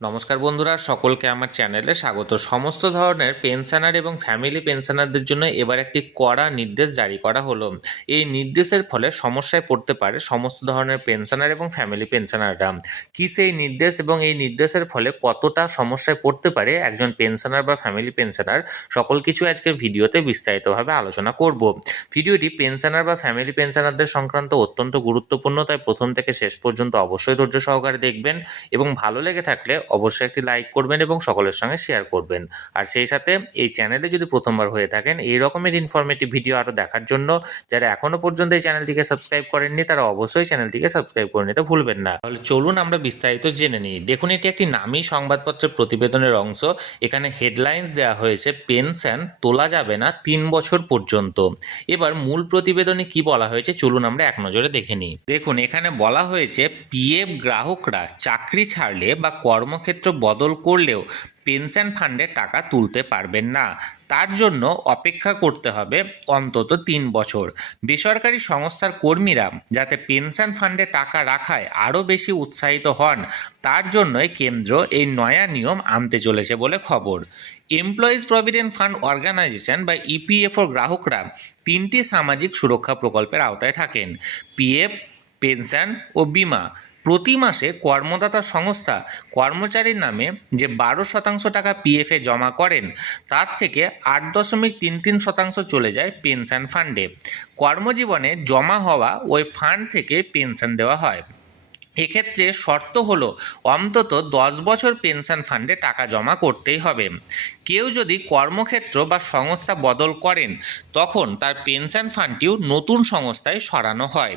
নমস্কার বন্ধুরা, সকলকে আমার চ্যানেলে স্বাগত। সমস্ত ধরনের পেনশনার এবং ফ্যামিলি পেনশনারদের জন্য এবার একটি কড়া নির্দেশ জারি করা হলো। এই নির্দেশের ফলে সমস্যায় পড়তে পারে সমস্ত ধরনের পেনশনার এবং ফ্যামিলি পেনশনাররা। কি সেই নির্দেশ এবং এই নির্দেশের ফলে কতটা সমস্যায় পড়তে পারে একজন পেনশনার বা ফ্যামিলি পেনশনার, সকল কিছু আজকের ভিডিওতে বিস্তারিতভাবে আলোচনা করব। ভিডিওটি পেনশনার বা ফ্যামিলি পেনশনারদের সংক্রান্ত অত্যন্ত গুরুত্বপূর্ণ, তাই প্রথম থেকে শেষ পর্যন্ত অবশ্যই ধৈর্য সহকারে দেখবেন এবং ভালো লেগে থাকলে অবশ্যই একটি লাইক করবেন এবং সকলের সঙ্গে শেয়ার করবেন। আর সেই সাথে এই চ্যানেলে যদি প্রথমবার হয়ে থাকেন এই রকমের ইনফরমেটিভ ভিডিও আরও দেখার জন্য যারা এখনও পর্যন্ত এই চ্যানেলটিকে সাবস্ক্রাইব করেননি তারা অবশ্যই চ্যানেলটিকে সাবস্ক্রাইব করে নিতে ভুলবেন না। তাহলে চলুন আমরা বিস্তারিত জেনে নিই। দেখুন, এটি একটি নামী সংবাদপত্রের প্রতিবেদনের অংশ। এখানে হেডলাইন্স দেওয়া হয়েছে, পেনশন তোলা যাবে না 3 বছর পর্যন্ত। এবার মূল প্রতিবেদনে কি বলা হয়েছে চলুন আমরা এক নজরে দেখে নিই। দেখুন, এখানে বলা হয়েছে পিএফ গ্রাহকরা চাকরি ছাড়লে বা কর্মক্ষেত্র বদল করলেও পেনশন ফান্ডে টাকা তুলতে পারবেন না। তার জন্য অপেক্ষা করতে হবে অন্তত 3 বছর। বেসরকারি সংস্থার কর্মীরা যাতে পেনশন ফান্ডে টাকা রাখায় আরও বেশি উৎসাহিত হন, তার জন্যই কেন্দ্র এই নয়া নিয়ম আনতে চলেছে বলে খবর। এমপ্লয়িজ প্রভিডেন্ট ফান্ড অর্গানাইজেশন বা ইপিএফও গ্রাহকরা 3টি সামাজিক সুরক্ষা প্রকল্পের আওতায় থাকেন: পিএফ, পেনশন ও বিমা। প্রতি মাসে কর্মদাতা সংস্থা কর্মচারীর নামে যে 12% টাকা পিএফে জমা করেন, তার থেকে 8.33% চলে যায় পেনশন ফান্ডে। কর্মজীবনে জমা হওয়া ওই ফান্ড থেকে পেনশন দেওয়া হয়। এক্ষেত্রে শর্ত হলো অন্তত 10 বছর পেনশন ফান্ডে টাকা জমা করতেই হবে। কেউ যদি কর্মক্ষেত্র বা সংস্থা বদল করেন, তখন তার পেনশন ফান্ডটিও নতুন সংস্থায় সরানো হয়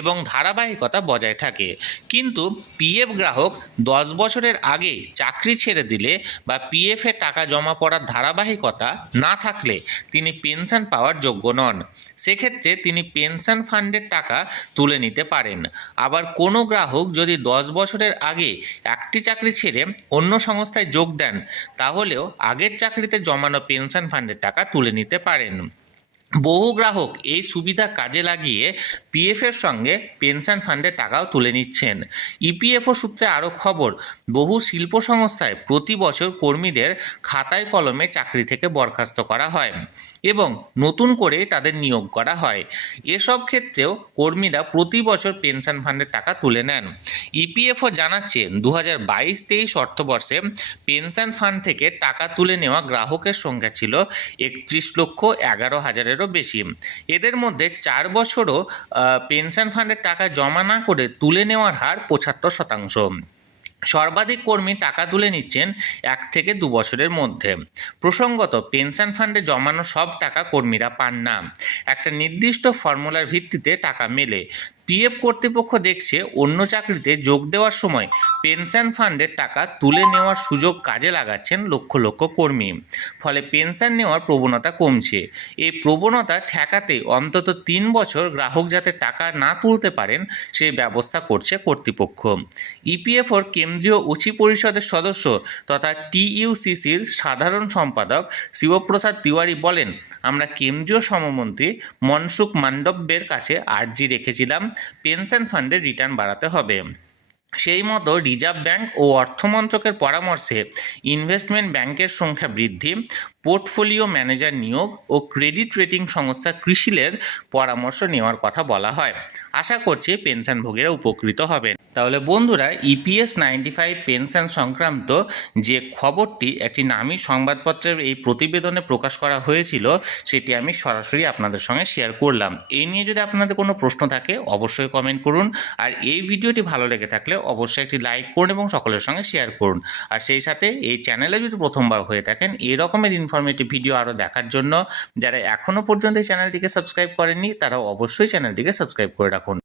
এবং ধারাবাহিকতা বজায় থাকে। কিন্তু পিএফ গ্রাহক 10 বছরের আগে চাকরি ছেড়ে দিলে বা পিএফে টাকা জমা পড়ার ধারাবাহিকতা না থাকলে তিনি পেনশন পাওয়ার যোগ্য নন। সেক্ষেত্রে তিনি পেনশন ফান্ডের টাকা তুলে নিতে পারেন। আবার কোনো গ্রাহক যদি 10 বছরের আগে একটি চাকরি ছেড়ে অন্য সংস্থায় যোগ দেন, তাহলেও আগের চাকরিতে জমানো পেনশন ফান্ডের টাকা তুলে নিতে পারেন। বহু গ্রাহক এই সুবিধা কাজে লাগিয়ে পিএফের সঙ্গে পেনশন ফান্ডের টাকাও তুলে নিচ্ছেন। ইপিএফও সূত্রে আরও খবর, বহু শিল্প সংস্থায় প্রতি বছর কর্মীদের খাতায় কলমে চাকরি থেকে বরখাস্ত করা হয় এবং নতুন করে তাদের নিয়োগ করা হয়। এসব ক্ষেত্রেও কর্মীরা প্রতি বছর পেনশন ফান্ডের টাকা তুলে নেন। ইপিএফও জানাচ্ছে 2022-23 অর্থবর্ষে পেনশন ফান্ড থেকে টাকা তুলে নেওয়া গ্রাহকের সংখ্যা ছিল 31,11,000-এরও বেশি। এদের মধ্যে 4 বছরও পেনশন ফান্ডের টাকা জমা না করে তুলে নেওয়ার হার 75%। সর্বাধিক কর্মী টাকা তুলে নিচ্ছেন 1 থেকে 2 বছরের মধ্যে। প্রসঙ্গত, পেনশন ফান্ডে জমানো সব টাকা কর্মীরা পান না। একটা নির্দিষ্ট ফর্মুলার ভিত্তিতে টাকা মেলে। পিএফ কর্তৃপক্ষ দেখছে অন্য চাকরিতে যোগ দেওয়ার সময় পেনশন ফান্ডের টাকা তুলে নেওয়ার সুযোগ কাজে লাগাচ্ছেন লক্ষ লক্ষ কর্মী। ফলে পেনশন নেওয়ার প্রবণতা কমছে। এই প্রবণতা ঠেকাতে অন্তত 3 বছর গ্রাহক যাতে টাকা না তুলতে পারেন সেই ব্যবস্থা করছে কর্তৃপক্ষ। ইপিএফওর কেন্দ্রীয় উচি পরিষদের সদস্য তথা টিইউসিসির সাধারণ সম্পাদক শিবপ্রসাদ তিওয়ারি বলেন, আমরা কেন্দ্রীয় শ্রমমন্ত্রী মনসুখ মান্ডব্যের কাছে আর্জি রেখেছিলাম পেনশন ফান্ডের রিটার্ন বাড়াতে হবে। সেই মতো রিজার্ভ ব্যাংক ও অর্থমন্ত্রকের পরামর্শে ইনভেস্টমেন্ট ব্যাংকের সংখ্যা বৃদ্ধি, পোর্টফোলিও ম্যানেজার নিয়োগ ও ক্রেডিট রেটিং সংস্থা ক্রিসিলের পরামর্শ নেওয়ার কথা বলা হয়। আশা করছি পেনশনভোগীরা উপকৃত হবেন। তাহলে বন্ধুরা, ইপিএস 95 পেনশন সংক্রান্ত যে খবরটি একটি নামী সংবাদপত্রের এই প্রতিবেদনে প্রকাশ করা হয়েছিল, সেটি আমি সরাসরি আপনাদের সঙ্গে শেয়ার করলাম। এই নিয়ে যদি আপনাদের কোনো প্রশ্ন থাকে অবশ্যই কমেন্ট করুন। আর এই ভিডিওটি ভালো লেগে থাকলে অবশ্যই একটি লাইক করুন এবং সকলের সঙ্গে শেয়ার করুন। আর সেই সাথে এই চ্যানেলে যদি প্রথমবার হয়ে থাকেন এই রকমের ইনফরমেটিভ ভিডিও আরও দেখার জন্য যারা এখনও পর্যন্ত এই চ্যানেলটিকে সাবস্ক্রাইব করেননি তারা অবশ্যই চ্যানেলটিকে সাবস্ক্রাইব করে রাখুন।